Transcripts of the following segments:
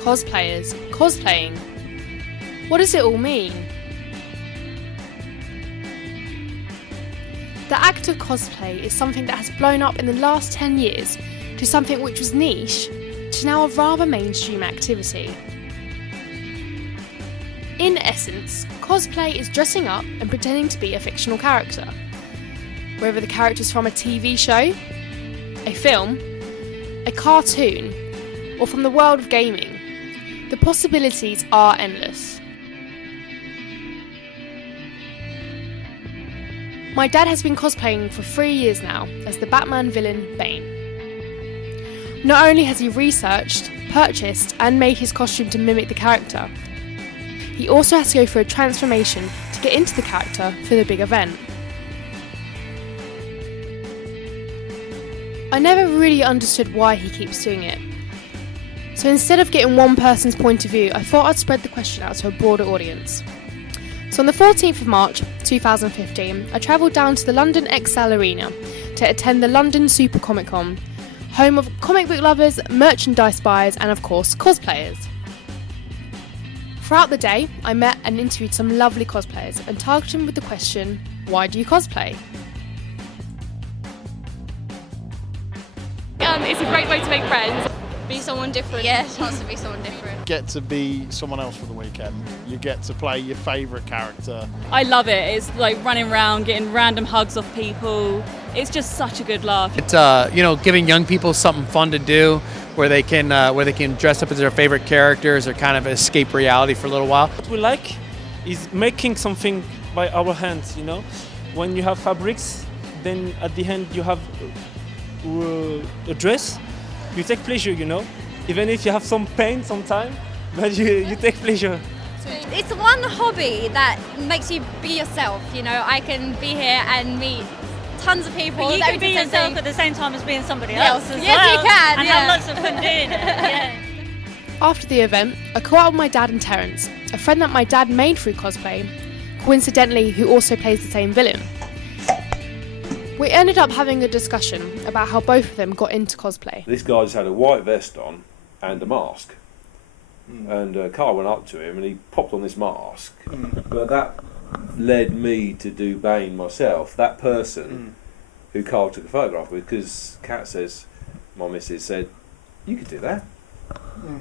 cosplayers, cosplaying. What does it all mean? The act of cosplay is something that has blown up in the last 10 years to something which was niche to now a rather mainstream activity. In essence, cosplay is dressing up and pretending to be a fictional character. Whether the character is from a TV show, a film, a cartoon, or from the world of gaming, the possibilities are endless. My dad has been cosplaying for 3 years now as the Batman villain Bane. Not only has he researched, purchased and made his costume to mimic the character, he also has to go through a transformation to get into the character for the big event. I never really understood why he keeps doing it. So instead of getting one person's point of view, I thought I'd spread the question out to a broader audience. So on the 14th of March 2015, I travelled down to the London XL Arena to attend the London Super Comic Con, home of comic book lovers, merchandise buyers and of course cosplayers. Throughout the day, I met and interviewed some lovely cosplayers and targeted them with the question, why do you cosplay? It's a great way to make friends. Be someone different. Yeah, chance to be someone different. Get to be someone else for the weekend. You get to play your favourite character. I love it. It's like running around, getting random hugs off people. It's just such a good laugh. It's giving young people something fun to do, where they can dress up as their favorite characters or kind of escape reality for a little while. What we like is making something by our hands. When you have fabrics, then at the end you have a dress. You take pleasure, even if you have some pain sometimes, but you take pleasure. It's one hobby that makes you be yourself. I can be here and meet tons of people. But you that can be do the same yourself thing. at the same time as being somebody else as yes, well. you can. And have lots of fun doing it. Yeah. After the event, I caught up with my dad and Terence, a friend that my dad made through cosplay, coincidentally who also plays the same villain. We ended up having a discussion about how both of them got into cosplay. This guy just had a white vest on and a mask. And Carl went up to him and he popped on this mask. But that led me to do Bane myself. That person who Carl took a photograph with, because Kat says, my missus said, you could do that.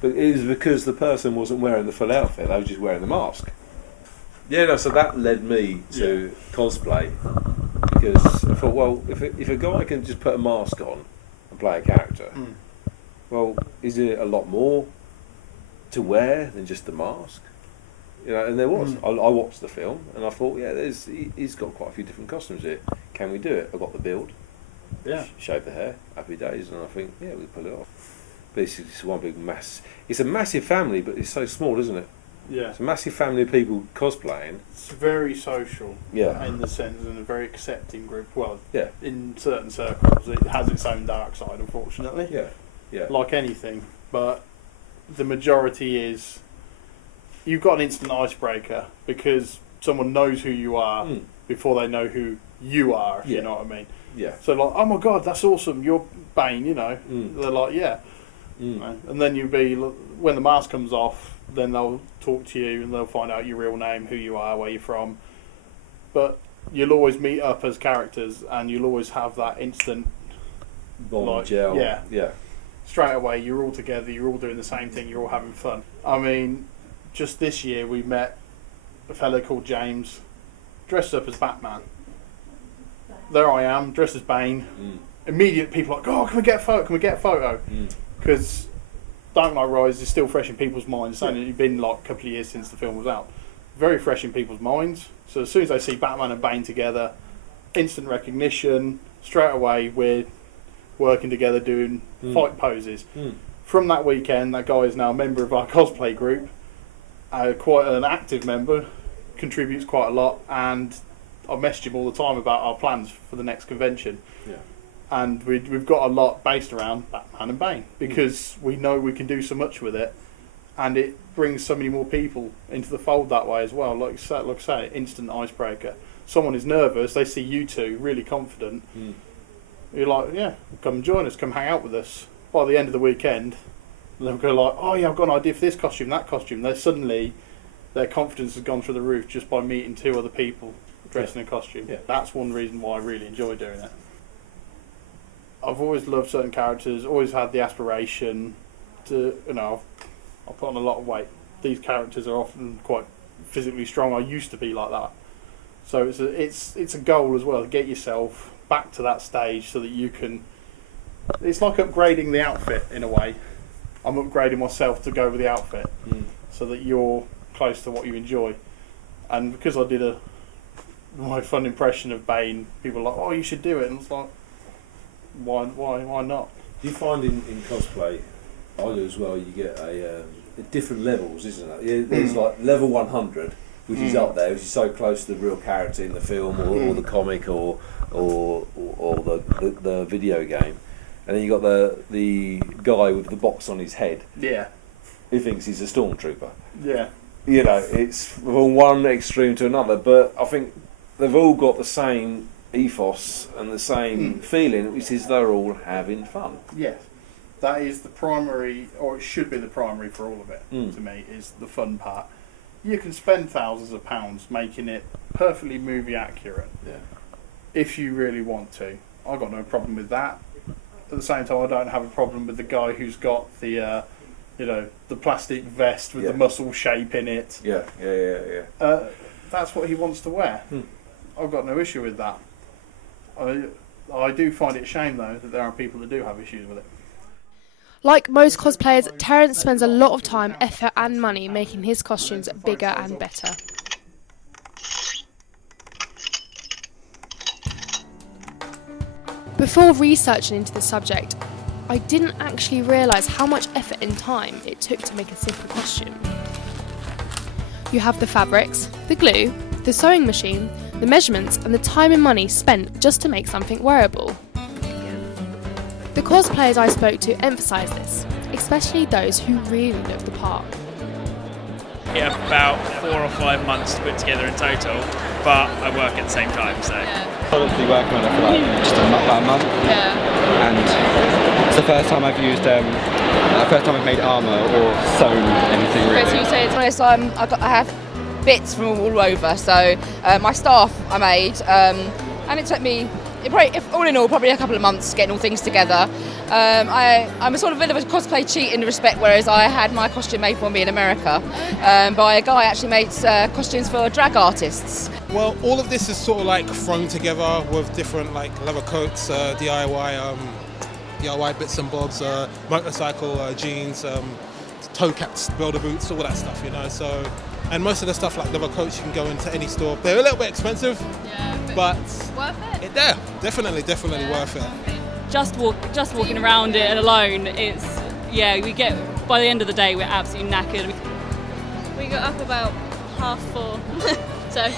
But it was because the person wasn't wearing the full outfit, they were just wearing the mask. So that led me to cosplay. Because I thought, well, if a guy can just put a mask on and play a character, well, is there a lot more to wear than just the mask? And there was. I watched the film and I thought, he's got quite a few different costumes here. Can we do it? I've got the build. Yeah. Shave the hair. Happy days. And I think, we pull it off. Basically, it's one big mass. It's a massive family, but it's so small, isn't it? Yeah. It's a massive family of people cosplaying. It's very social. Yeah. In the sense, and a very accepting group. Well, yeah. In certain circles, it has its own dark side, unfortunately. Yeah. Yeah. Like anything, but the majority is you've got an instant icebreaker because someone knows who you are before they know who you are. If you know what I mean. Yeah. So like, oh my god, that's awesome! You're Bane. They're like, yeah. And then when the mask comes off, then they'll talk to you and they'll find out your real name, who you are, where you're from. But you'll always meet up as characters, and you'll always have that instant bond, gel. Yeah. Straight away, you're all together. You're all doing the same thing. You're all having fun. I mean, just this year we met a fellow called James, dressed up as Batman. There I am, dressed as Bane. Immediate people are like, oh, can we get a photo? Can we get a photo? Because Dark Knight Rises is still fresh in people's minds. It's only been like a couple of years since the film was out. Very fresh in people's minds. So as soon as they see Batman and Bane together, instant recognition. Straight away, we're working together doing fight poses. From that weekend, that guy is now a member of our cosplay group. Quite an active member, contributes quite a lot, and I message him all the time about our plans for the next convention. Yeah. And we've got a lot based around Batman and Bane because we know we can do so much with it, and it brings so many more people into the fold that way as well. Like I say, instant icebreaker. Someone is nervous, they see you two really confident. You're like, yeah, come join us, come hang out with us. By the end of the weekend, And they'll go like, oh yeah, I've got an idea for this costume, that costume. They suddenly, their confidence has gone through the roof just by meeting 2 other people dressed in a costume. Yeah. That's one reason why I really enjoy doing it. I've always loved certain characters, always had the aspiration to, I've put on a lot of weight. These characters are often quite physically strong. I used to be like that. So it's a goal as well, to get yourself back to that stage so that you can... It's like upgrading the outfit in a way. I'm upgrading myself to go with the outfit so that you're close to what you enjoy. And because I did my fun impression of Bane, people were like, oh, you should do it. And it's like, why not? Do you find in cosplay, I do as well, you get different levels, isn't it? There's like level 100, which is up there, which is so close to the real character in the film or the comic or the video game. And then you got the guy with the box on his head. Yeah. Who thinks he's a stormtrooper. Yeah. It's from one extreme to another, but I think they've all got the same ethos and the same feeling, which is they're all having fun. Yes. That is the primary, or it should be the primary for all of it, to me, is the fun part. You can spend thousands of pounds making it perfectly movie accurate. Yeah. If you really want to. I've got no problem with that. At the same time, I don't have a problem with the guy who's got the, the plastic vest with the muscle shape in it. Yeah. That's what he wants to wear. I've got no issue with that. I do find it a shame, though, that there are people that do have issues with it. Like most cosplayers, Terence spends a lot of time, effort and money making his costumes bigger and better. Before researching into the subject, I didn't actually realise how much effort and time it took to make a simple costume. You have the fabrics, the glue, the sewing machine, the measurements and the time and money spent just to make something wearable. The cosplayers I spoke to emphasise this, especially those who really look the part. It took about 4 or 5 months to put together in total, but I work at the same time, so. I've been working on it for just about a month, and it's the first time I've used, first time I've made armour or sewn anything really. Okay, so you say it's honest, I have bits from all over, so my staff I made, and it took me, all in all, probably a couple of months getting all things together. I'm a sort of bit of a cosplay cheat in the respect, whereas I had my costume made for me in America by a guy who actually makes costumes for drag artists. Well, all of this is sort of like thrown together with different like leather coats, DIY bits and bobs, motorcycle jeans, toe caps, builder boots, all that stuff, So, and most of the stuff like leather coats you can go into any store. They're a little bit expensive, but worth it. Yeah, definitely worth it. Just walking around it alone, we get, by the end of the day, we're absolutely knackered. We got up about 4:30, so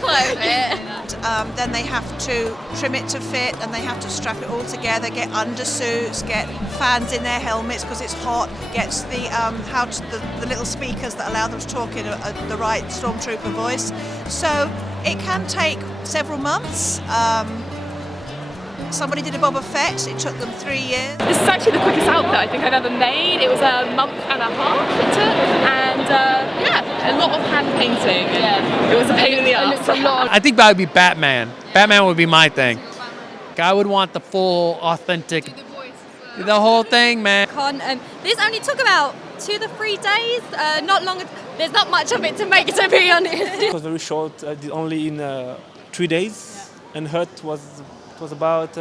Close it. Then they have to trim it to fit, and they have to strap it all together, get undersuits, get fans in their helmets because it's hot, gets the little speakers that allow them to talk in the right stormtrooper voice. So it can take several months. Somebody did a Boba Fett, it took them 3 years. This is actually the quickest outfit I think I've ever made. It was a month and a half it took, and a lot of hand painting. And it was a pain in the ass. I think that would be Batman. Batman would be my thing. I would want the full, authentic, the whole thing, man. This only took about 2 to 3 days. Not long. There's not much of it to make, to be honest. It was very short. I did only in 3 days, and Hurt was about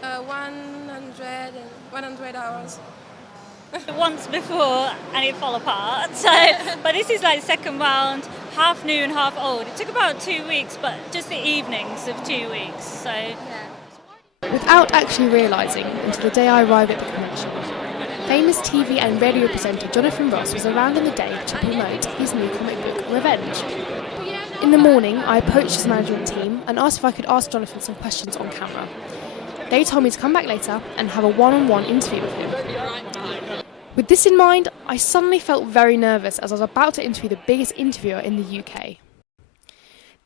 100 hours. once before and it fell apart. So, but this is like the second round, half new and half old. It took about 2 weeks, but just the evenings of 2 weeks. So. Without actually realising until the day I arrived at the convention, famous TV and radio presenter Jonathan Ross was around on the day to promote his new comic book, Revenge. In the morning, I approached his management team and asked if I could ask Jonathan some questions on camera. They told me to come back later and have a one-on-one interview with him. With this in mind, I suddenly felt very nervous as I was about to interview the biggest interviewer in the UK.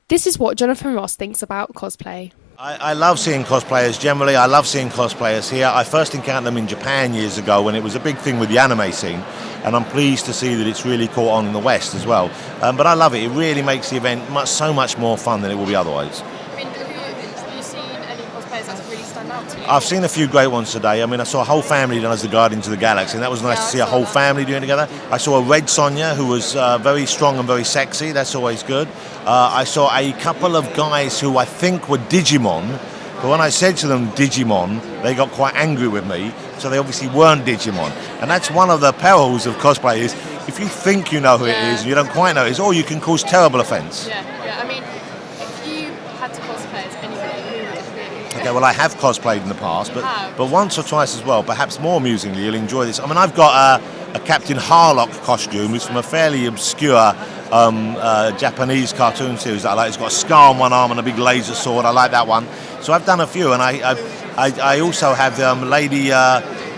This is what Jonathan Ross thinks about cosplay. I love seeing cosplayers generally. I love seeing cosplayers here. I first encountered them in Japan years ago when it was a big thing with the anime scene, and I'm pleased to see that it's really caught on in the West as well. But I love it. It really makes the event so much more fun than it will be otherwise. I mean, have you seen any cosplayers that really stand out to you? I've seen a few great ones today. I mean, I saw a whole family done as the Guardians of the Galaxy, and that was nice to see a whole family doing it together. I saw a Red Sonja who was very strong and very sexy. That's always good. I saw a couple of guys who I think were Digimon. But when I said to them Digimon, they got quite angry with me, so they obviously weren't Digimon. And that's one of the perils of cosplay is if you think you know who it is and you don't quite know who it is, or you can cause terrible offence. Yeah. I mean, if you had to cosplay as anybody, who would it be? Okay, well, I have cosplayed in the past, but once or twice as well, perhaps more amusingly, you'll enjoy this. I mean, I've got a Captain Harlock costume, who's from a fairly obscure Japanese cartoon series that I like. It's got a scar on one arm and a big laser sword. I like that one. So I've done a few, and I also have Lady,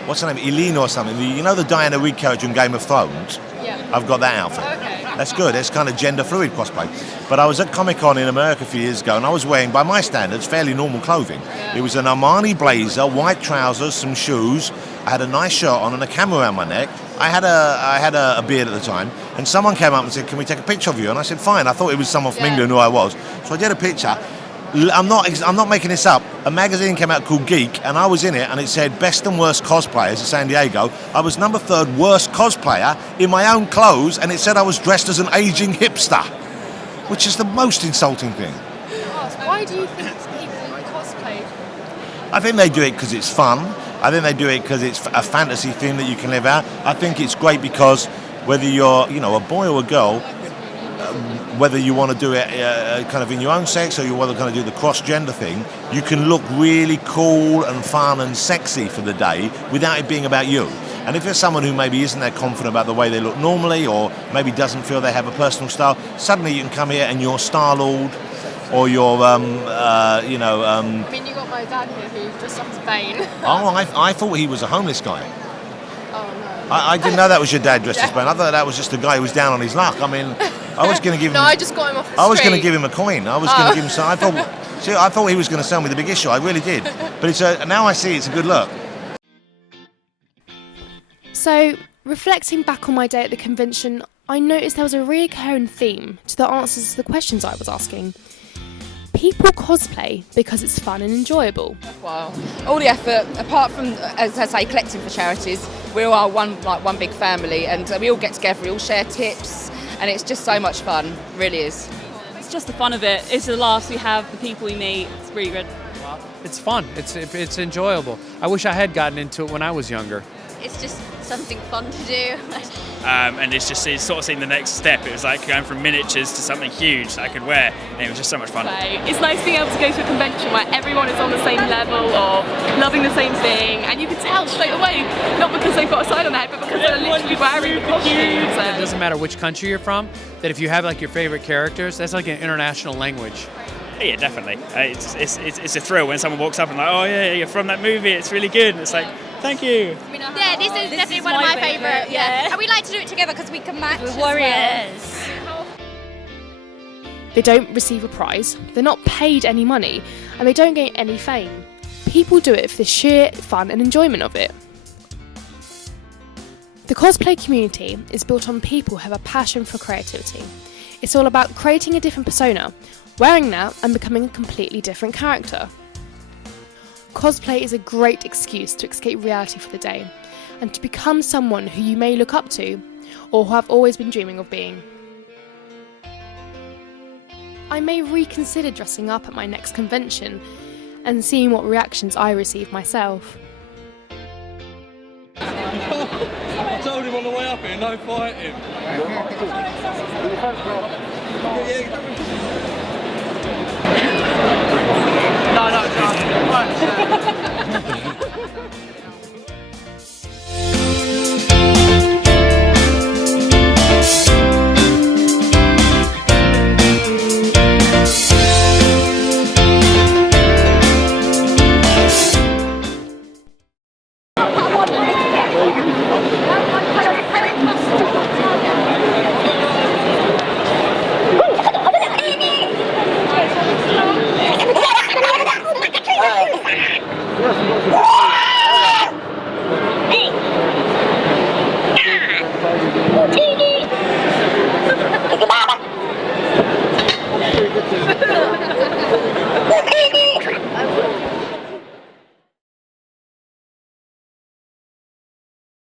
what's her name, Eileen or something. You know the Diana Rigg character in Game of Thrones? Yeah. I've got that outfit. Okay. That's good. It's kind of gender fluid cosplay. But I was at Comic-Con in America a few years ago, and I was wearing, by my standards, fairly normal clothing. Yeah. It was an Armani blazer, white trousers, some shoes. I had a nice shirt on and a camera around my neck. I had a beard at the time, and someone came up and said, "Can we take a picture of you?" And I said, "Fine." I thought it was someone from England who I was, so I did a picture. I'm not making this up. A magazine came out called Geek, and I was in it, and it said best and worst cosplayers in San Diego. I was number 3rd worst cosplayer in my own clothes, and it said I was dressed as an aging hipster, which is the most insulting thing. Why do you think people cosplay? I think they do it because it's fun. I think they do it because it's a fantasy thing that you can live out. I think it's great because whether you're, a boy or a girl, whether you want to do it kind of in your own sex or you want to kind of do the cross-gender thing, you can look really cool and fun and sexy for the day without it being about you. And if you're someone who maybe isn't that confident about the way they look normally or maybe doesn't feel they have a personal style, suddenly you can come here and you're Star-Lord or you're, I mean, you got my dad here who dressed up as Bane. I thought he was a homeless guy. Oh, no. I didn't know that was your dad dressed as Bane. I thought that was just a guy who was down on his luck. I mean, I was going to give him... No, I just got him off the I was street. going to give him a coin. I was going to give him some... I thought he was going to sell me the big issue. I really did. But now I see it's a good look. So, reflecting back on my day at the convention, I noticed there was a recurring theme to the answers to the questions I was asking. People cosplay because it's fun and enjoyable. Wow. All the effort, apart from, as I say, collecting for charities, we all are one big family, and we all get together, we all share tips, and it's just so much fun, it really is. It's just the fun of it. It's the laughs we have, the people we meet. It's really good. It's fun. It's enjoyable. I wish I had gotten into it when I was younger. It's just something fun to do. And it's sort of seeing the next step. It was like going from miniatures to something huge that I could wear, and it was just so much fun. It's nice being able to go to a convention where everyone is on the same level of loving the same thing, and you can tell straight away, not because they've got a sign on their head, but because they're literally wearing the costumes. It doesn't matter which country you're from, that if you have like your favorite characters, that's like an international language. Yeah, definitely. It's a thrill when someone walks up and like, "Oh yeah, you're from that movie. It's really good." And it's like, "Thank you." Yeah, this is definitely one of my favourite. Yeah. And we like to do it together because we can match. We're warriors. They don't receive a prize, they're not paid any money, and they don't gain any fame. People do it for the sheer fun and enjoyment of it. The cosplay community is built on people who have a passion for creativity. It's all about creating a different persona, wearing that and becoming a completely different character. Cosplay is a great excuse to escape reality for the day, and to become someone who you may look up to, or who have always been dreaming of being. I may reconsider dressing up at my next convention, and seeing what reactions I receive myself. I told him on the way up here, no fighting. No.